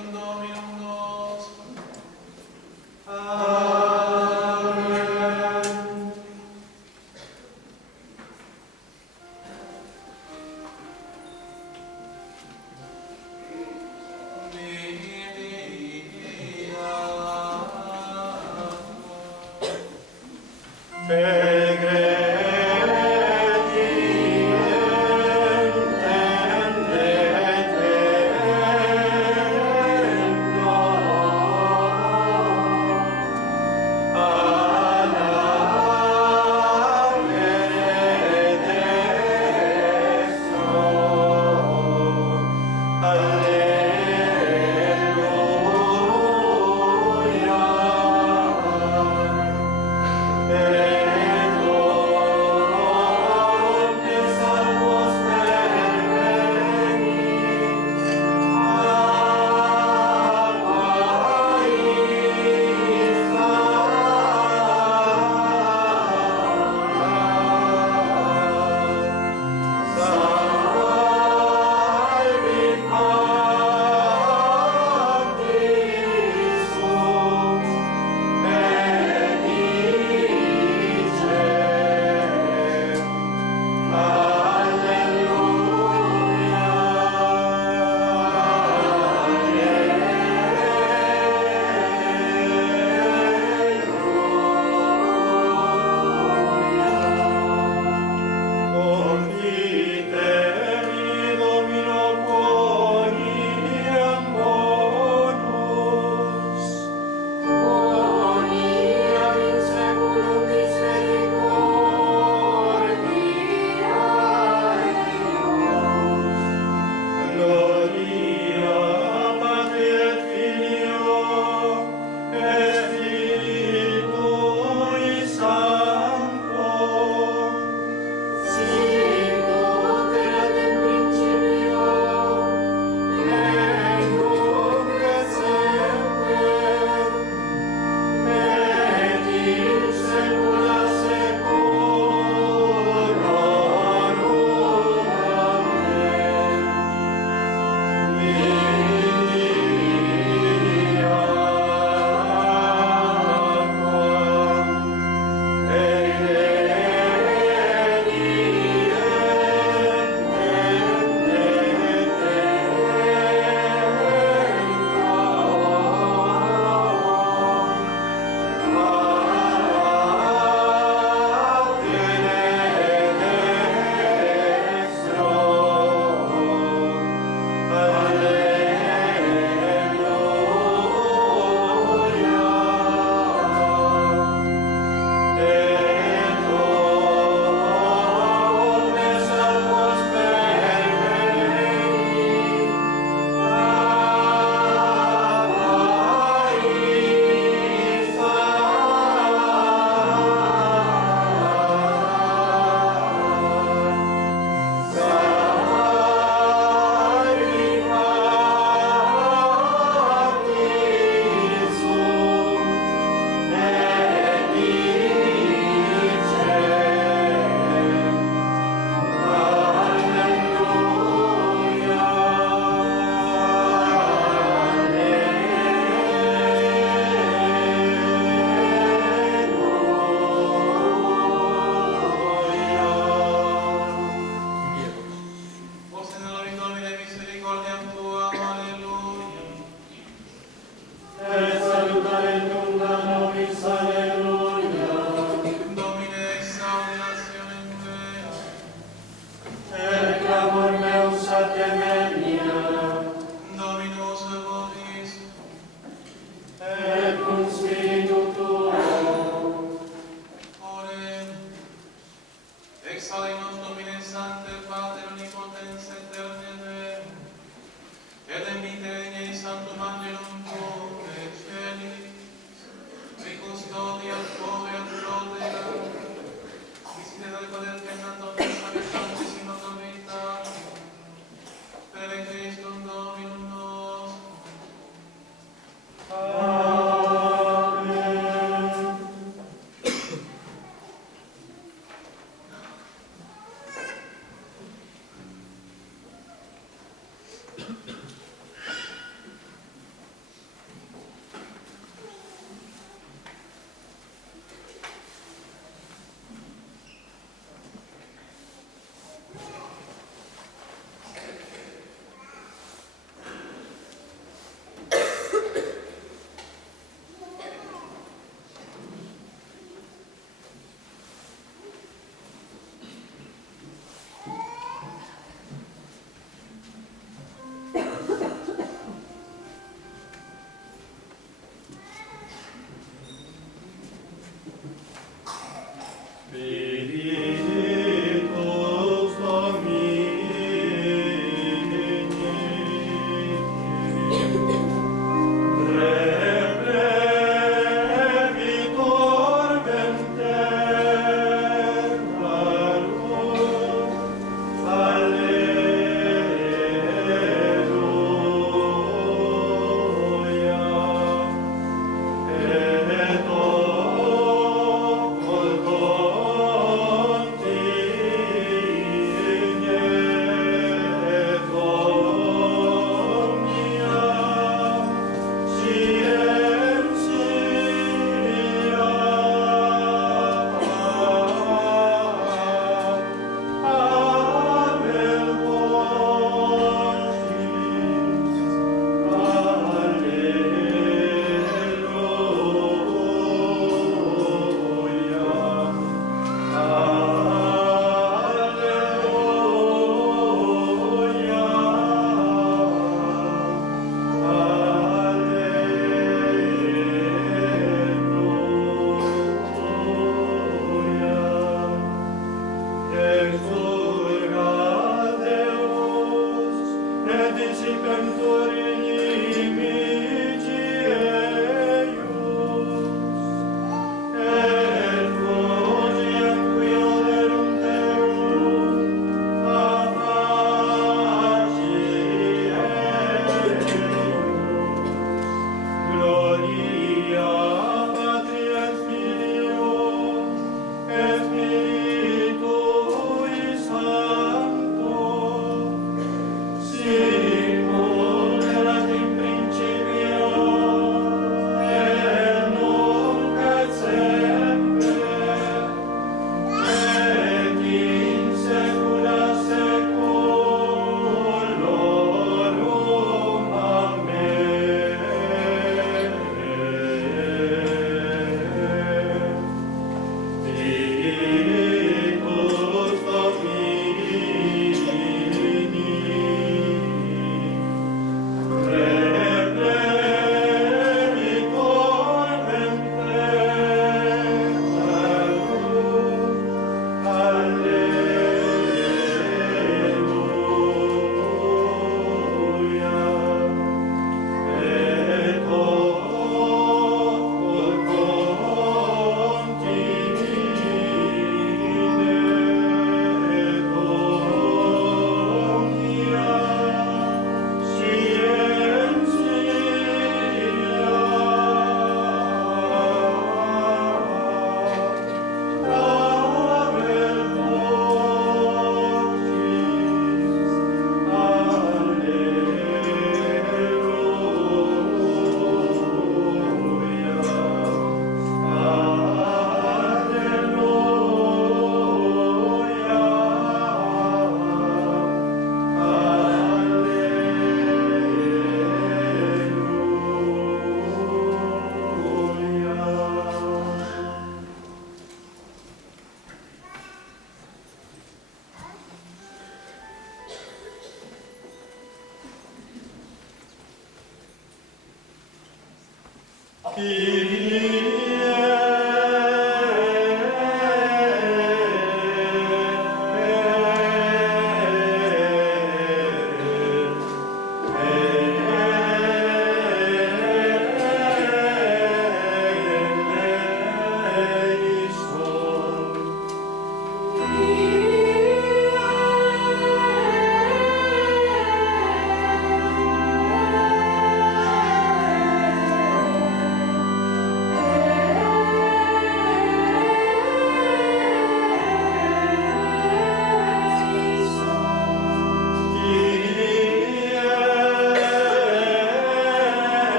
benedictum Dominum nostrum. Amen.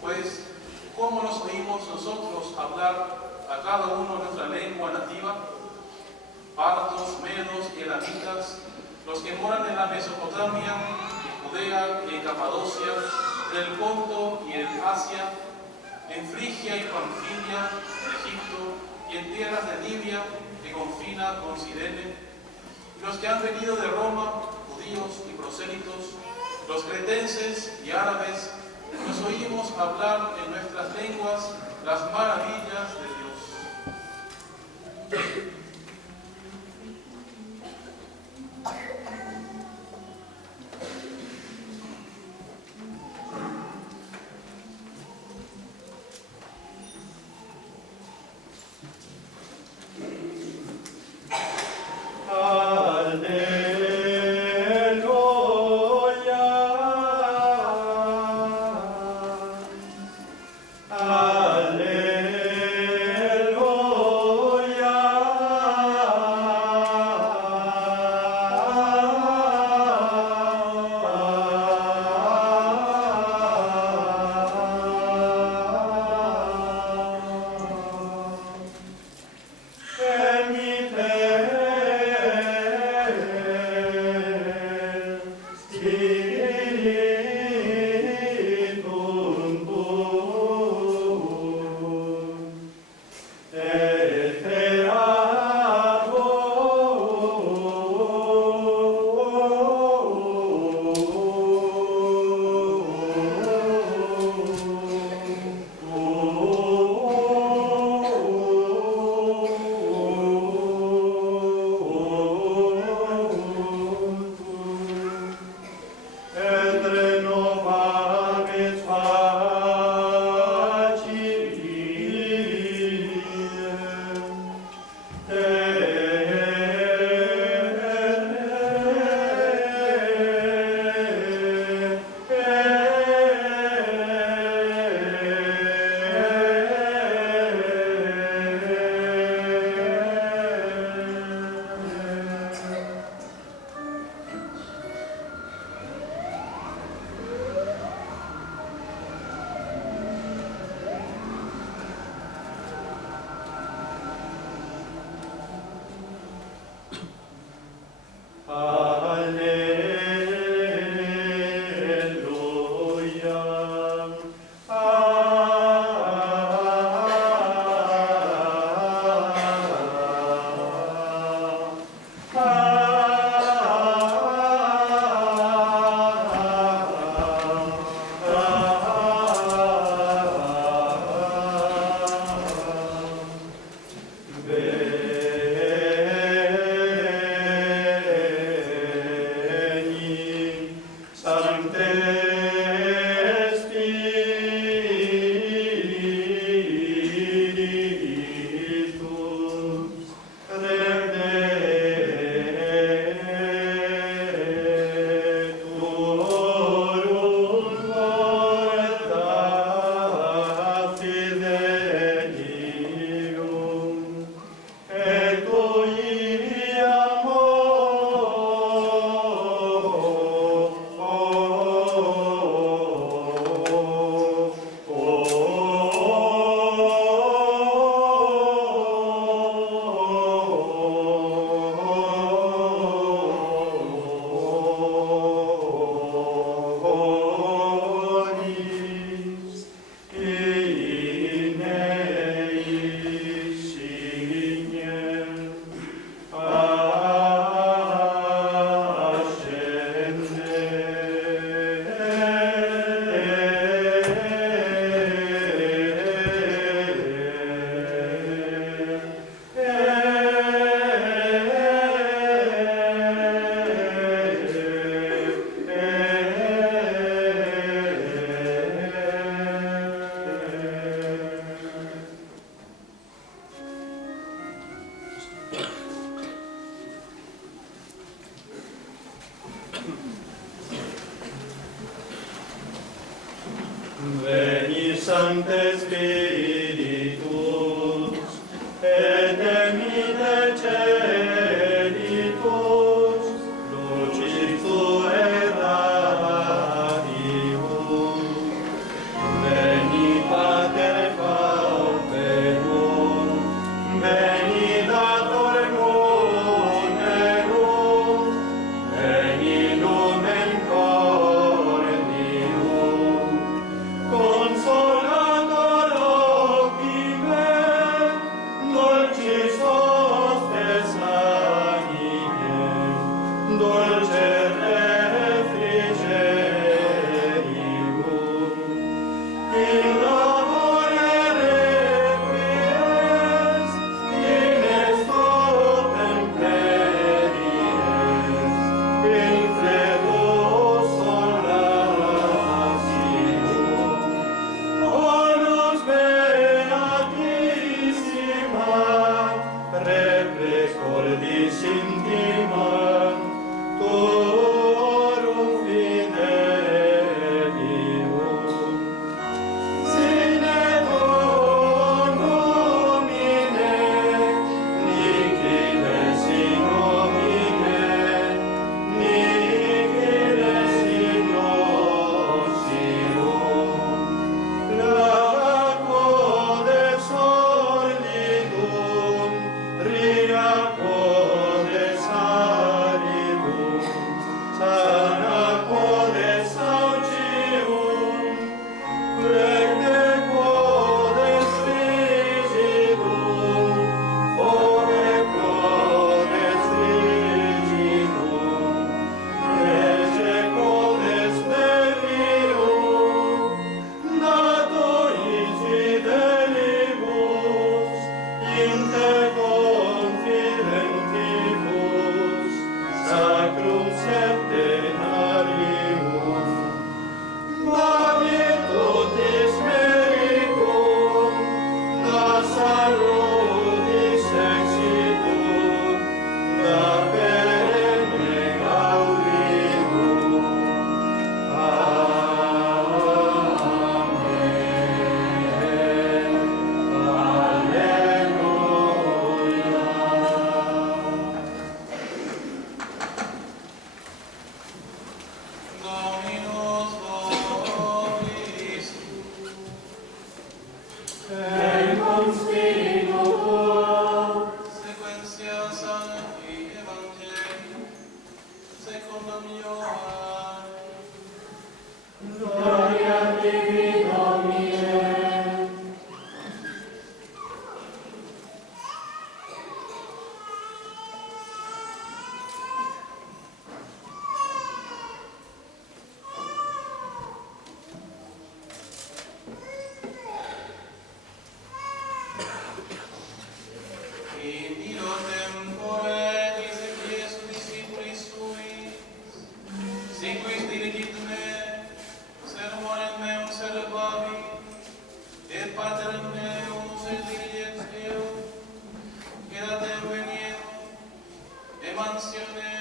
Pues, ¿cómo los oímos nosotros hablar hablar a cada uno nuestra lengua nativa, partos, medos y elamitas, los que moran en la Mesopotamia, en Judea y en Capadocia, en el Ponto y en Asia, en Frigia y Panfilia, en Egipto y en tierras de Libia, que confina con Cirene, y los que han venido de Roma, judíos y prosélitos, los cretenses y árabes, nos oímos hablar en nuestras lenguas las maravillas de Dios. Veni Sancte Spiritus, et emite celitus, lucis tuae radius. Veni Pater Pauperum, salutis exitum, da perenne gaudium. Dominus vobis. Sequentia Sancti Evangelii secundum Ioannem. In illo tempore dicet Iesus discipulis suis, si quis dirigit me, sermonem meum servavi, et paterem meum se diriget Deum, edatem veniemo, emansione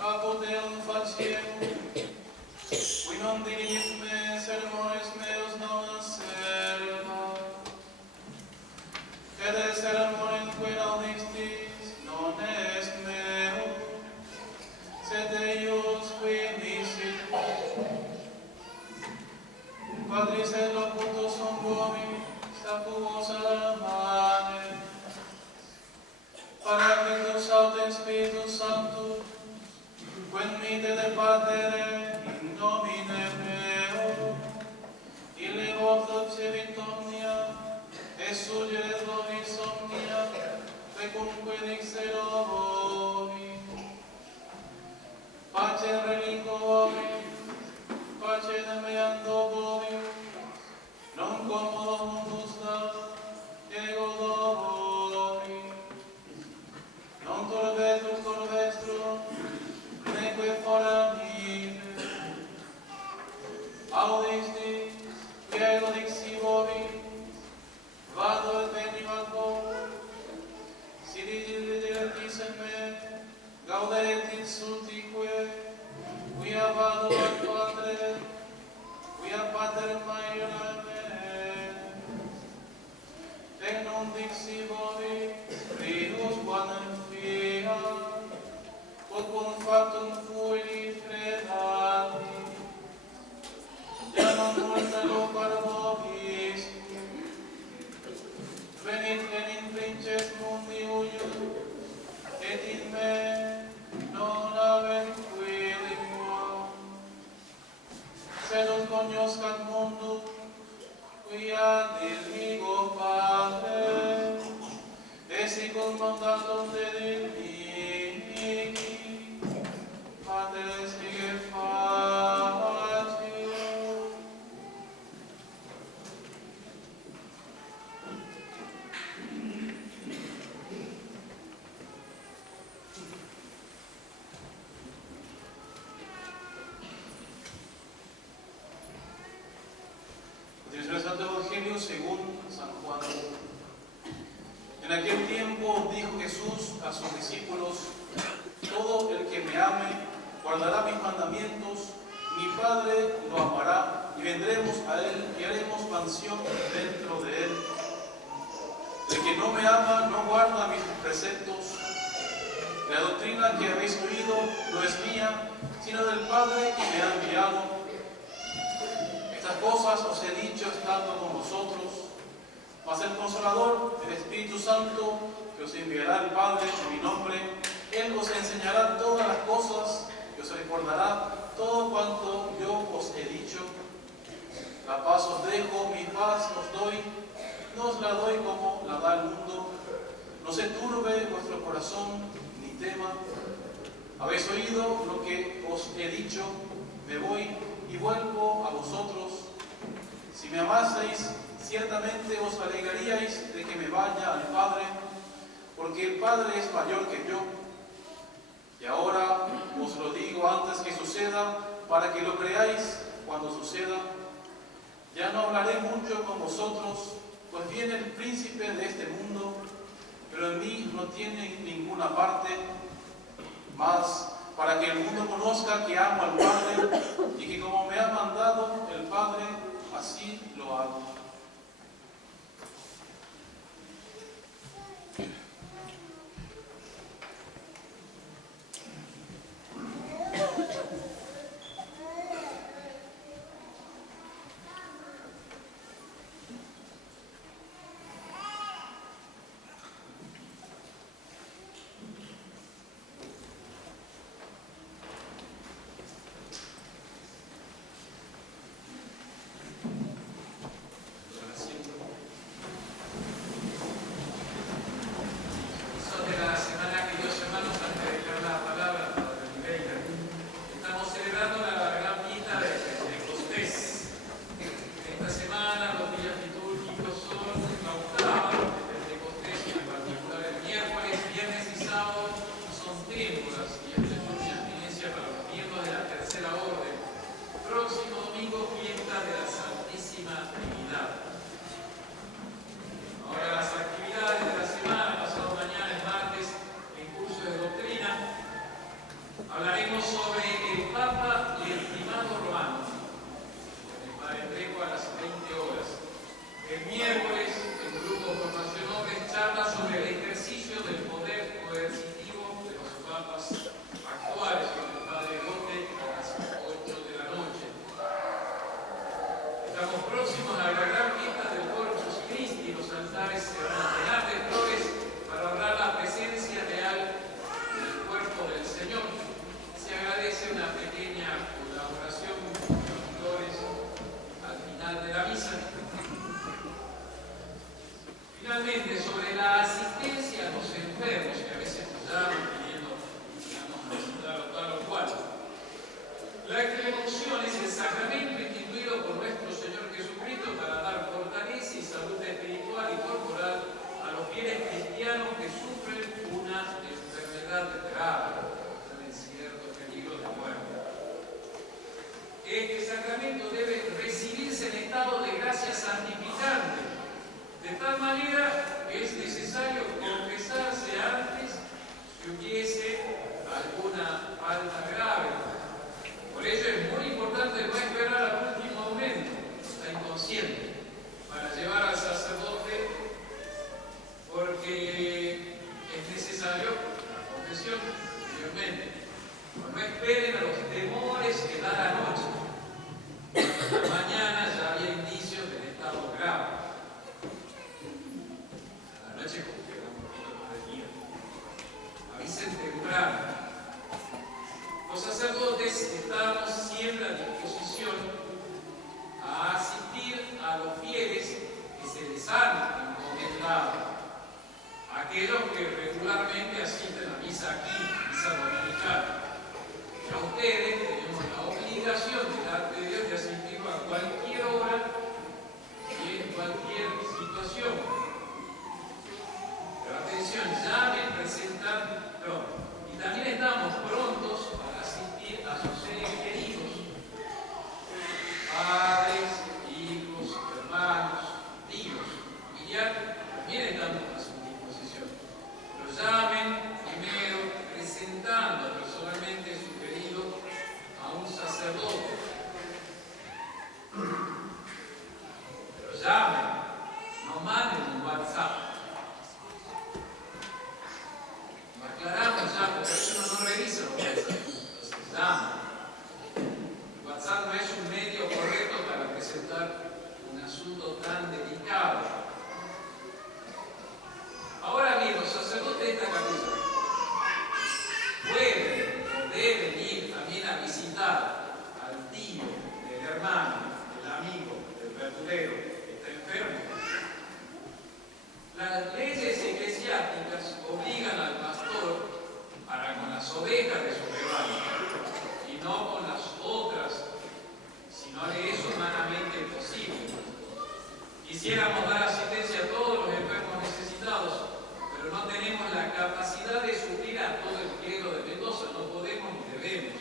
apud Deum faciem, qui non dirigit me sermones meus non serva. Ed sermonem que laudistis non est meum, sed Eius qui misit. Patris et locutus sum vobis, apud manem, Paracletus aut Spiritus Sanctus, quem mite de Patere in nomine meum, ille vos docebit omnia, et suggeres vobis omnia, fecunque dixero vobis. Pacem relico vobis, pacem meando vobis, non commodo mundus da, ego do vobis. Non turbetur cor vestrum, neque foramite. Audistis, ego dixi vobis, vado et venim ad vos, si diletis in me, gaudetis sutique, quia vado ad Patrem, quia Paterem maiorem est. Et non dixi vobis, prius quadam fiat, quodquam factum fuit predati, ja non multa locar vobis, venit in princes mundi uius, et in me non habent quidem, sed ut cognoscat mundum, quia dirigo Patrem, et sicum mandatum de dimici, Pater estige facium. Continuación del Santo Evangelio según San Juan. En aquel tiempo dijo Jesús a sus discípulos: todo el que me ame guardará mis mandamientos, mi Padre lo amará y vendremos a él y haremos mansión dentro de él. El que no me ama no guarda mis preceptos. La doctrina que habéis oído no es mía, sino del Padre que me ha enviado. Estas cosas os he dicho estando con vosotros, mas el Consolador, el Espíritu Santo, que os enviará el Padre en mi nombre, Él os enseñará todas las cosas y os recordará todo cuanto yo os he dicho. La paz os dejo, mi paz os doy, no os la doy como la da el mundo. No se turbe vuestro corazón, ni tema. Habéis oído lo que os he dicho, me voy y vuelvo a vosotros. Si me amaseis, ciertamente os alegraríais de que me vaya al Padre, porque el Padre es mayor que yo. Y ahora os lo digo antes que suceda, para que lo creáis cuando suceda. Ya no hablaré mucho con vosotros, Pues viene el príncipe de este mundo, pero en mí no tiene ninguna parte, más para que el mundo conozca que amo al Padre y que como me ha mandado el Padre, así lo hago. Finalmente, sobre la asistencia a los enfermos, que a veces nos llaman pidiendo, digamos, tal o cual. La extrema-unción es el sacramento instituido por nuestro Señor Jesucristo para dar fortaleza y salud espiritual y corporal a los fieles cristianos que sufren una enfermedad grave, están en cierto peligro de muerte. Este sacramento debe recibirse en estado de gracia santificante, de tal manera que es necesario confesarse antes si hubiese alguna falta grave. Por ello es muy importante no esperar al último momento, está inconsciente, para llevar al sacerdote, porque es necesario la confesión anteriormente. No esperen a los temores que da la noche. Mañana ya había indicios del estado grave. A la noche confía un poquito más de día. Avisen temprano. Los sacerdotes estamos siempre a disposición a asistir a los fieles que se les han encomendado. Aquellos que regularmente asisten a misa aquí, misa dominical. Y a ustedes tenemos la obligación delante de Dios de asistirlo a cualquier hora y en cualquier situación. Pero atención, llamen, presentan, y también estamos prontos para asistir a sus seres queridos, padres, hijos, hermanos, tíos, familiares, también estamos a su disposición. Pero llamen primero presentando personalmente su pedido a un sacerdote. Pero llamen, no manden un WhatsApp. Lo aclaramos ya, porque uno no revisa los WhatsApp. Entonces llamen. El WhatsApp no es un medio correcto para presentar un asunto tan delicado. Ahora bien, los sacerdotes de esta capilla pueden o deben ir también a visitar al tío, del hermano, del amigo, del verdulero que está enfermo. Las leyes eclesiásticas obligan al pastor para con las ovejas de su rebaño y no con las otras, si no le es humanamente posible. Quisiéramos dar asistencia a todos los enfermos necesitados, pero no tenemos la capacidad de suplir a todo el clero de Mendoza, no podemos ni debemos.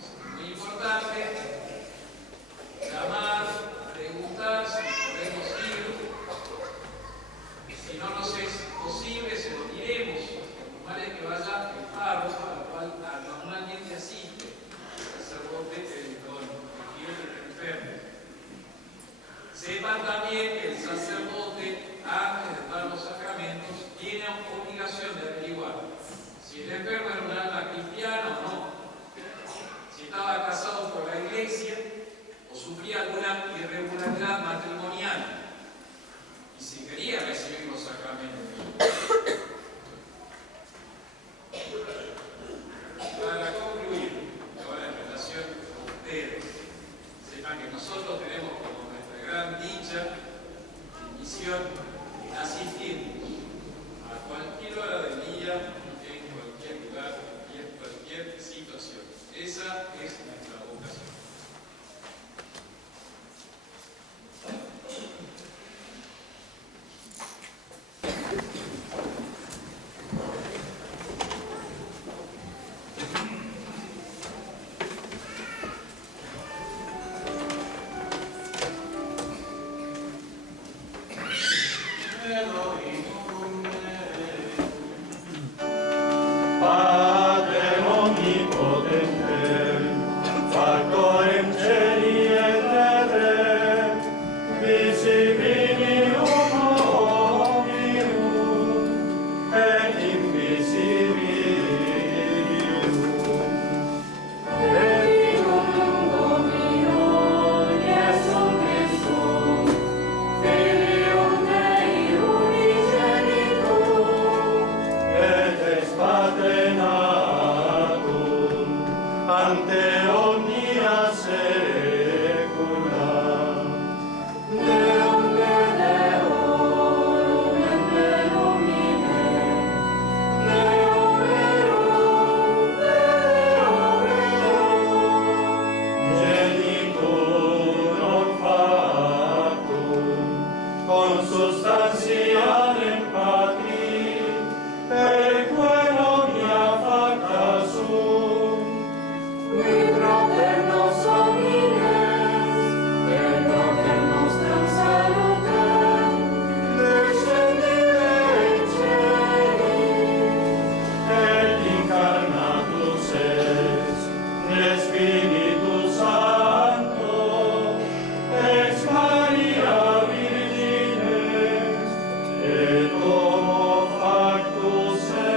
Es muy importante llamar, preguntar si antes de dar los sacramentos, tiene obligación de averiguar si el enfermo era un alma cristiana o no, si estaba casado por la iglesia o sufría alguna irregularidad matrimonial y si quería recibir los sacramentos. Para concluir, ahora en relación con ustedes, sepan que nosotros tenemos como nuestra gran dicha y misión asistir a cualquier hora del día, en cualquier lugar y en cualquier situación. Esa es nuestra vocación. Padre onnipotente, factorem celi et terrae, visibilium omnium et invisibilium. Et in unum Domino Iesum Christum, Filium Dei unigenitum, et ex Patre natum, ante omnia saecula. Deum de Deorum et Deum nomine, Deum verum, Deum verum, genitur non factum, consubstantialem Patri, per quae omnia facta sunt. Qui propter nos homines, et propter nostram salutem, descendere in celis, et incarnatus est, de Spiritus Sancto, ex Maria Virgine, et homo factus est.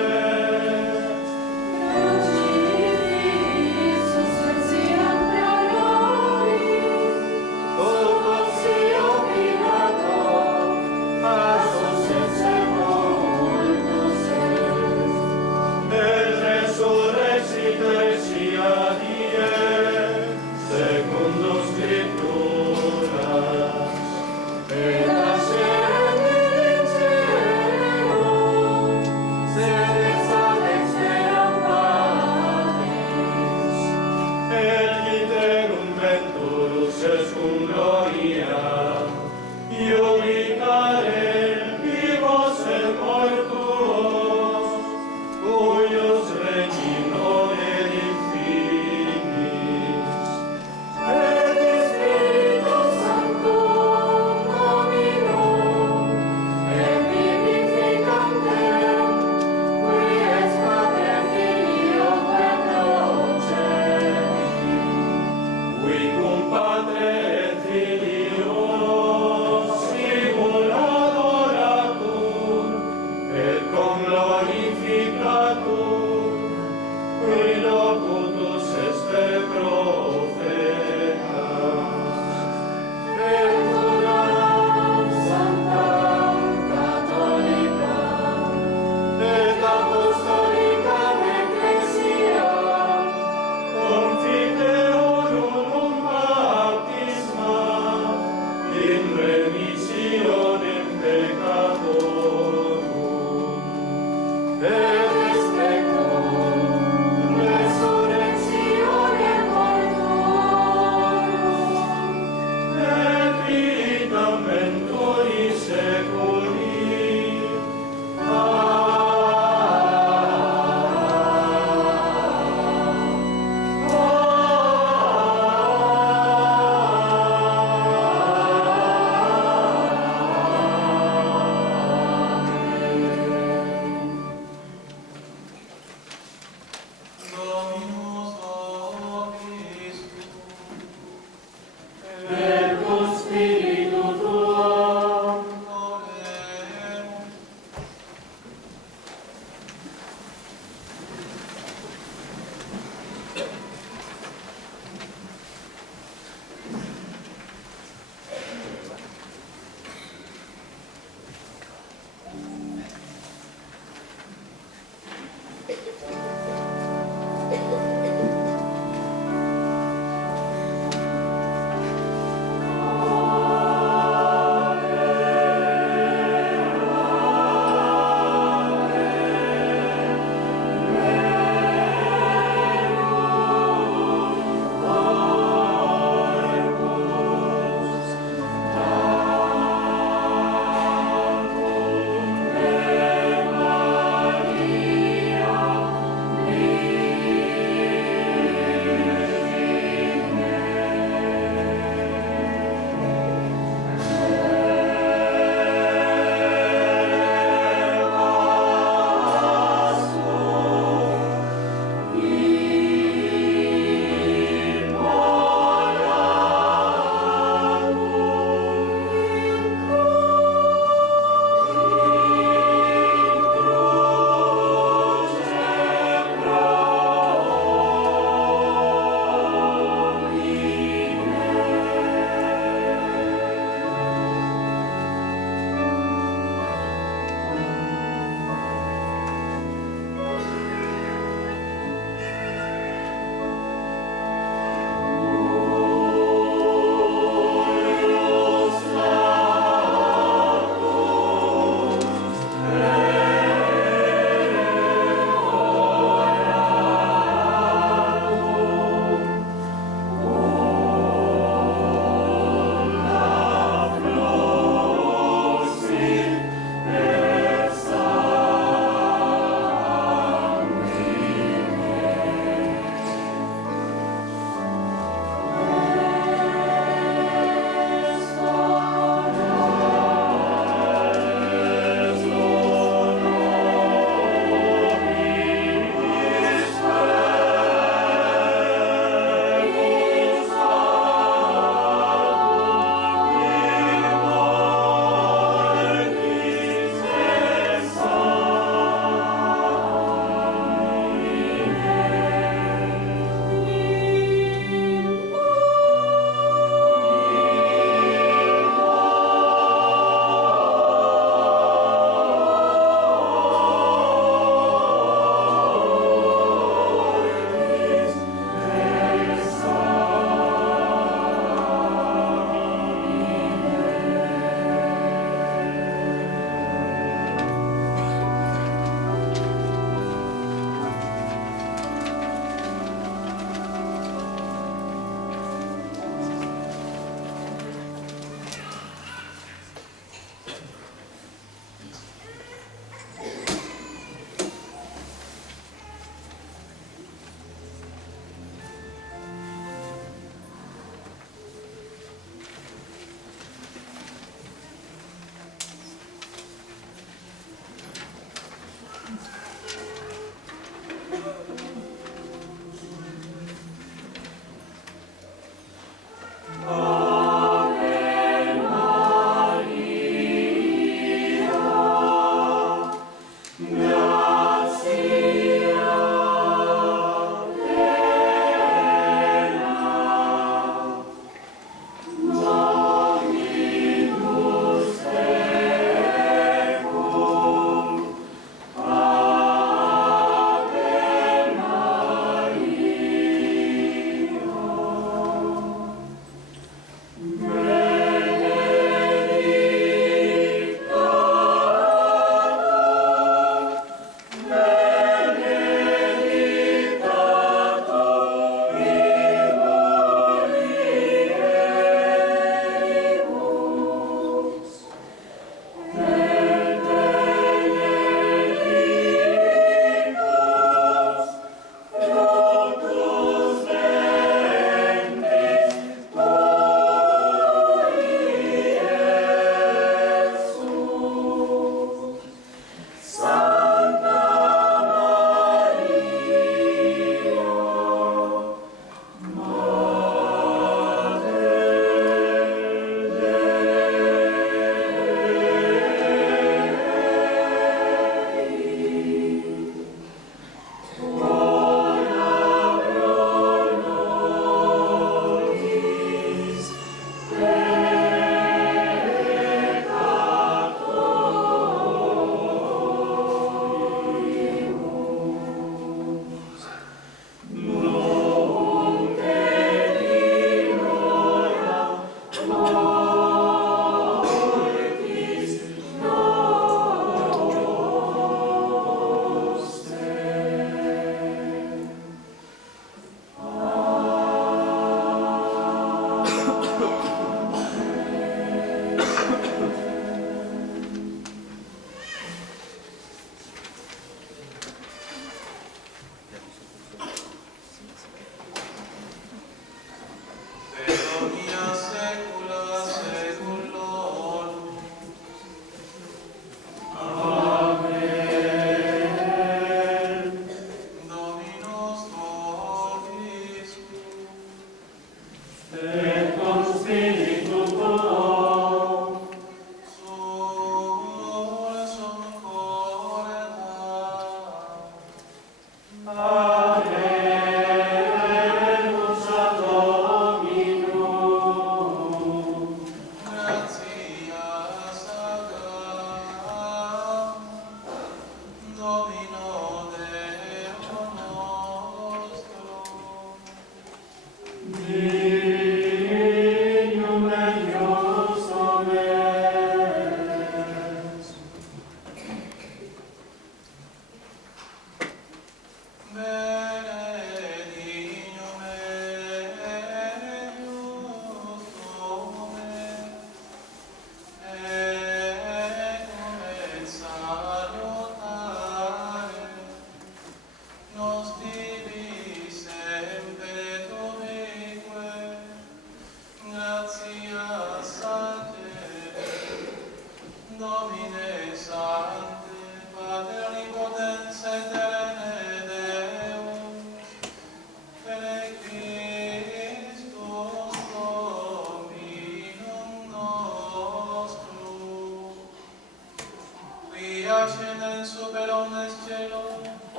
Fiace nel superomnes cielo,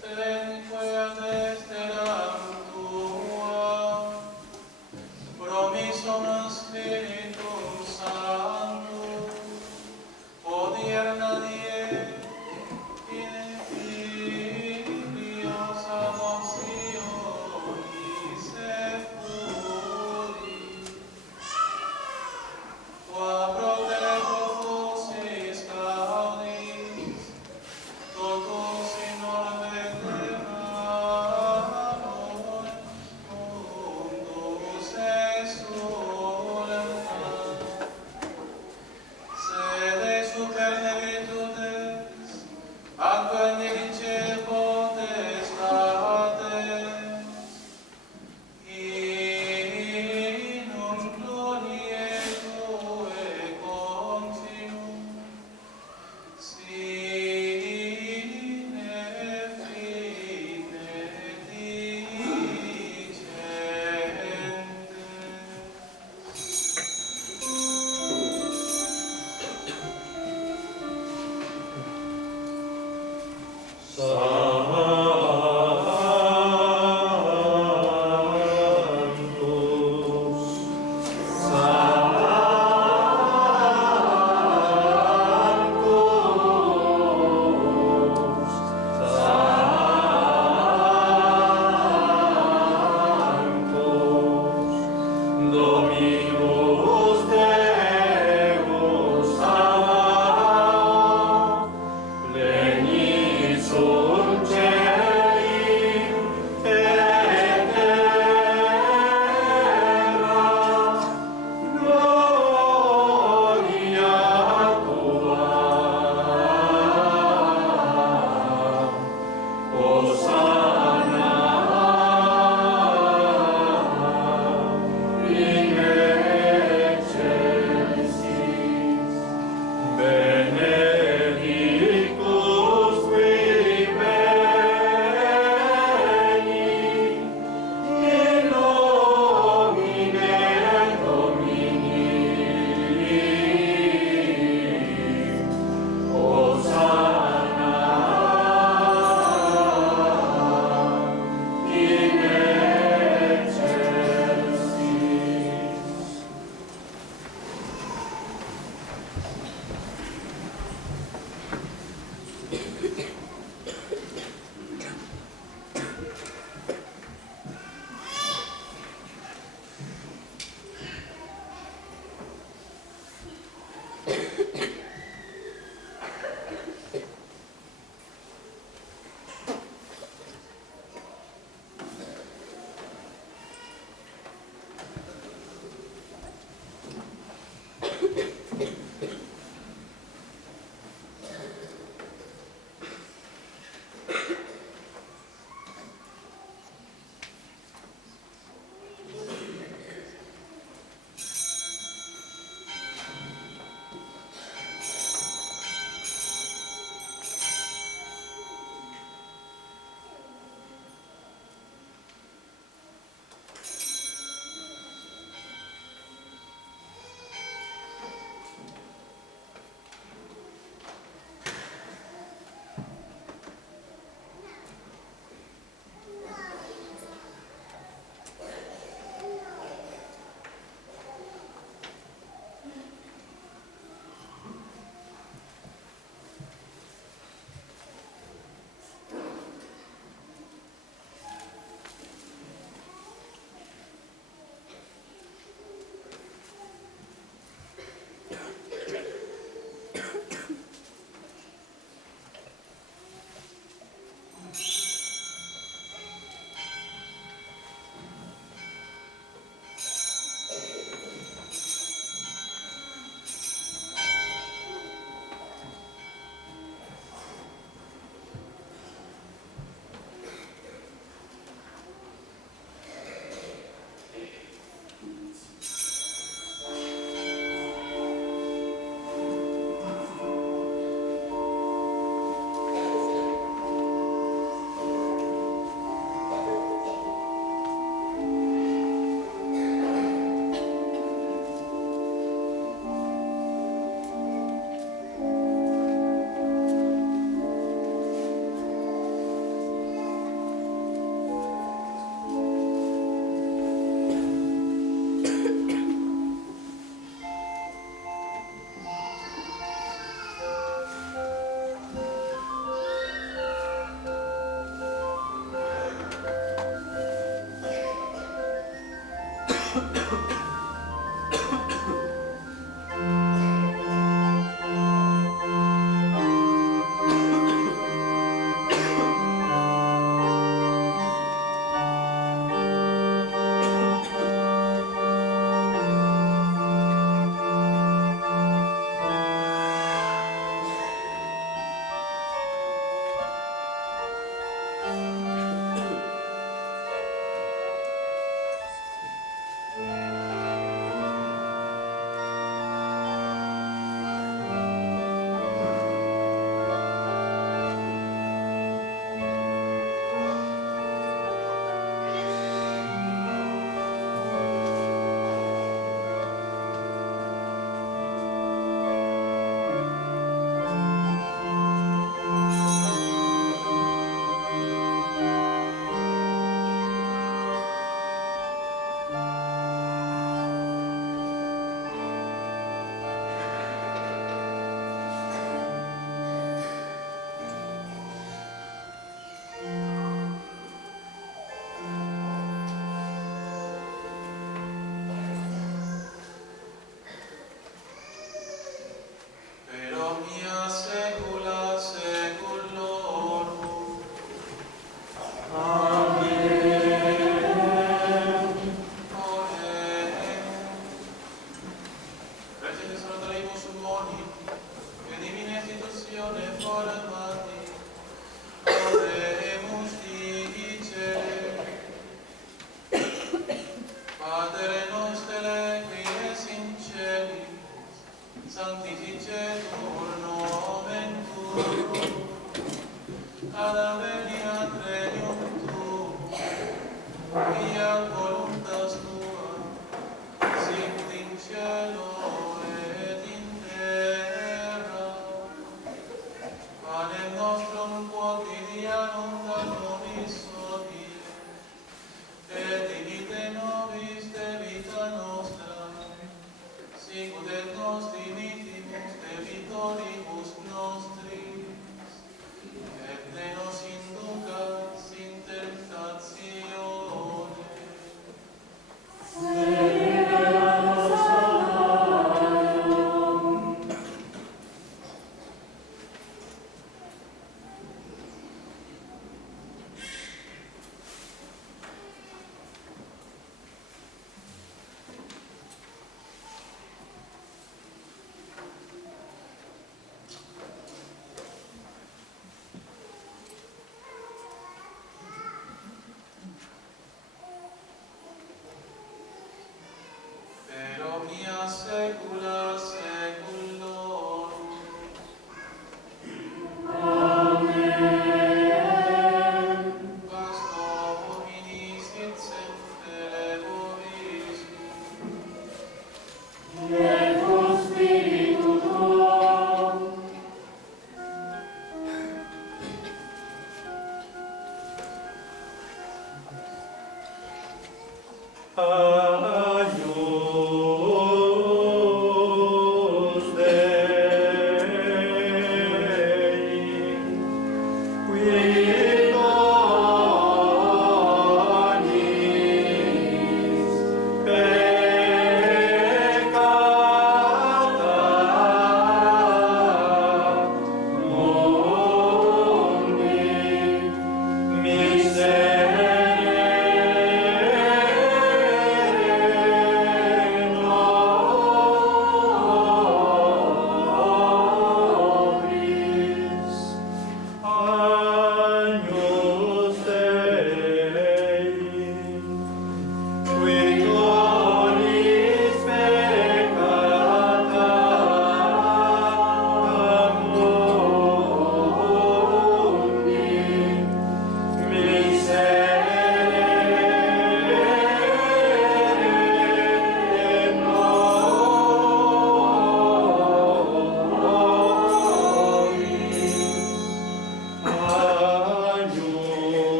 senquea desteram tua, promisum Spiritum Sanctum, odierna die, in filios adoptionis seculi, qua pro te profusis gaudis, totus in orbe terrarum, mundus exultat, sede superne virtutes, aquae nimice potestates, in glorie tue continuum, sine fine dicentes. Dominus Deus, plenius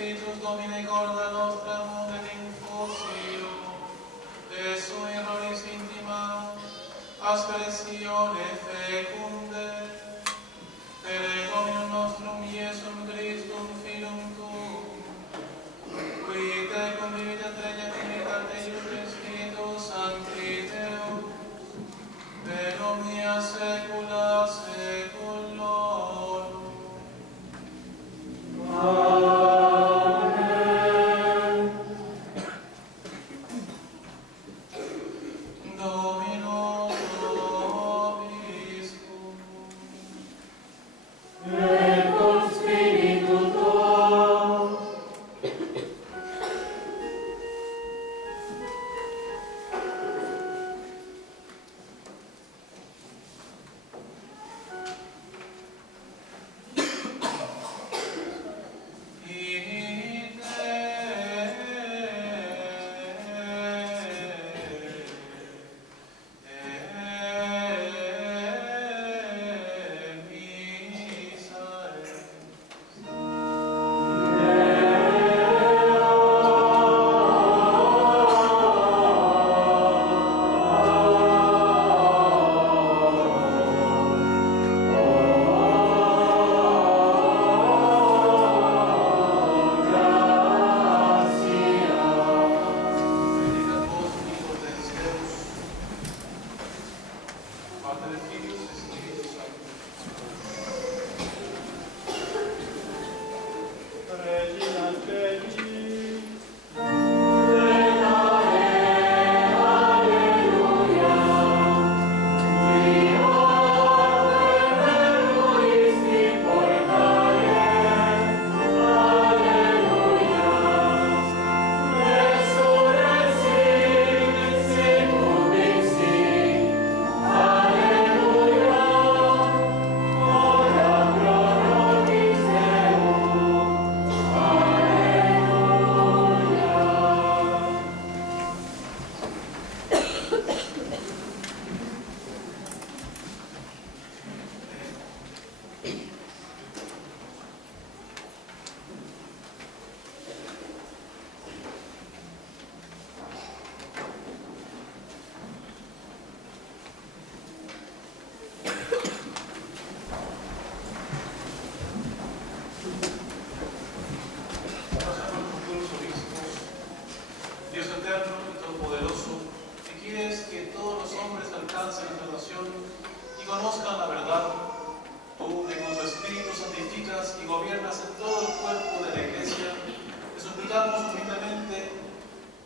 Spiritus Domine corda nostra mude infusio, de sui erroris intima, aspersione fecunde, per Dominum nostrum Iesum Christum Filum tuum, qui te convivit et regna Trinitate Iuris Spiritus Sancti Deus, per omnia saecula saeculorum. Domino vobiscum. Et con spiritu tuo. Benedicat vos, omnipotens Deus, Pater et Filius et Spiritus Sanctus. Regina Celi. Dios eterno y todopoderoso, que quieres que todos los hombres alcancen la salvación y conozcan la verdad, tú que con tu Espíritu santificas y gobiernas en todo el cuerpo de la Iglesia, te suplicamos humildemente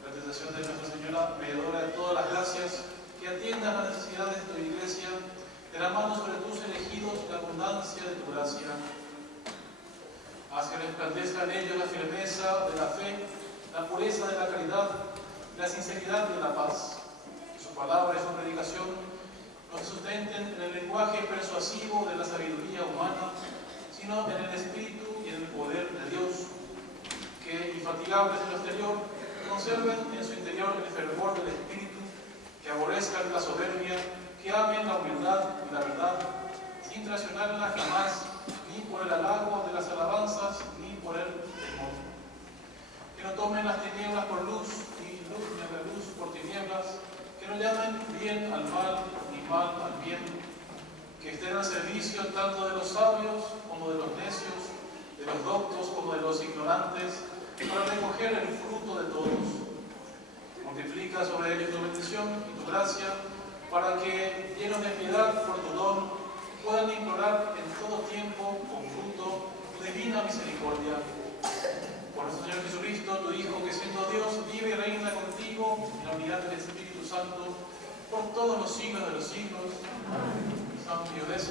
la intercesión de Nuestra Señora, mediadora de todas las gracias, que atiendas las necesidades de tu Iglesia, derramando sobre tus elegidos la abundancia de tu gracia. Haz que resplandezca en ellos la firmeza de la fe, la pureza de la caridad, la sinceridad de la paz. Que su palabra y su predicación no se sustenten en el lenguaje persuasivo de la sabiduría humana, sino en el espíritu y en el poder de Dios. Que, infatigables en lo exterior, conserven en su interior el fervor del espíritu, que aborrezcan la soberbia, que amen la humildad y la verdad, sin traicionarla jamás, ni por el halago de las alabanzas, ni por el temor. Que no tomen las tinieblas por luz, ni la luz por tinieblas, que no llamen bien al mal, ni mal al bien, que estén al servicio tanto de los sabios como de los necios, de los doctos como de los ignorantes, para recoger el fruto de todos. Multiplica sobre ellos tu bendición y tu gracia, para que, llenos de piedad por tu don, puedan implorar en todo tiempo con fruto tu divina misericordia. Por nuestro Señor Jesucristo, tu Hijo, que siendo Dios, vive y reina contigo en la unidad del Espíritu Santo, por todos los siglos de los siglos. San Pío X,